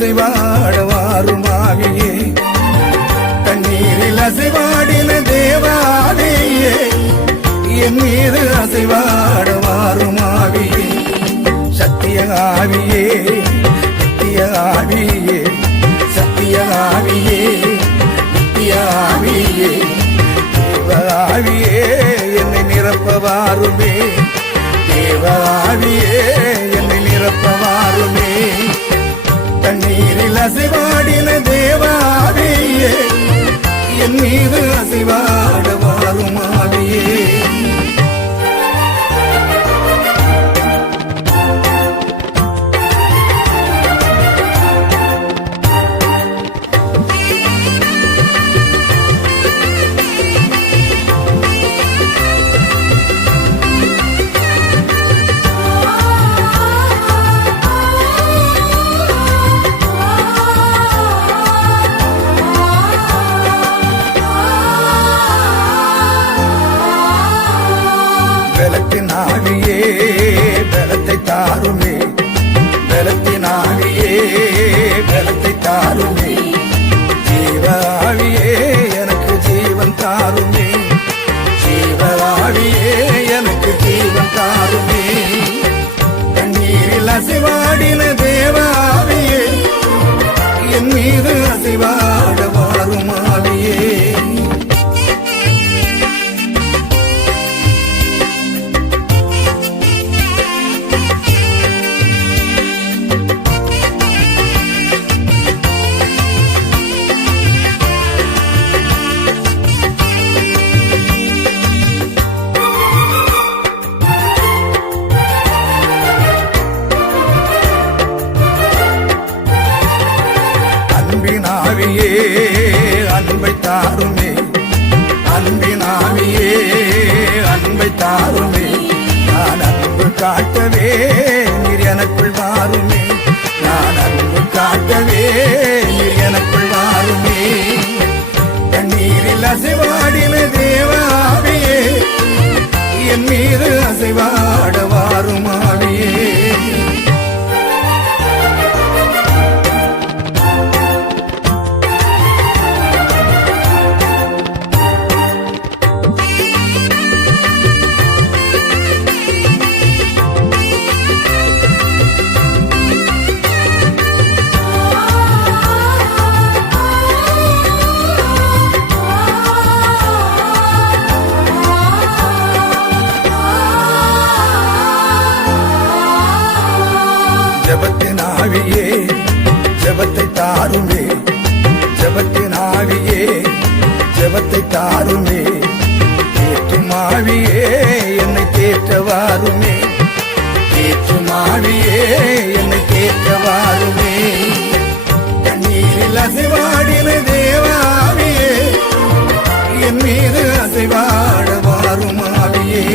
அசைவாட வாரும் ஆவியே, தண்ணீரில் அசைவாடின தேவாவியே, என் மீது அசைவாட வாரும் ஆவியே, சத்திய ஆவியே, நித்திய ஆவியே, சத்திய ஆவியே, நித்திய ஆவியே, தேவ ஆவியே, என்னை நிரப்ப வாருமே, தேவ ஆவியே, என்னை நிரப்ப வாருமே, தண்ணீரில் அசைவாடின தேவாவியே, என் மீது அசைவாட வாரும் ஆவியே. பலத்தின் ஆவியே, பலத்தை தாருமே, பலத்தின் ஆவியே, பலத்தை தாருமே, ஜீவ ஆவியே, எனக்கு ஜீவன் தாருமே, ஜீவ ஆவியே, எனக்கு ஜீவன் தாருமே, தண்ணீரில் அசைவாடின தேவாவியே, என் மீது அசைவாட வாரும் ஆவியே. ஆவியே, அன்பை தாருமே, அன்பின் ஆவியே, அன்பை தாருமே, நான் அன்பு காட்டவே நீர் எனக்குள் வாருமே, நான் அன்பு காட்டவே நீர் எனக்குள் வாருமே, தண்ணீரில் அசைவாடின தேவாவியே, என் மீது அசைவாட வாரும் ஆவியே. ஜபத்தின் ஆவியே, ஜபத்தை தாருமே, ஜபத்தின் ஆவியே, ஜபத்தை தாருமே, தேற்றும் ஆவியே, என்னை தேற்ற வாருமே, தேற்றும் ஆவியே, என்னை தேற்ற வாருமே, தண்ணீரில் அசைவாடின தேவாவியே, என் மீது அசைவாட வாரும் ஆவியே.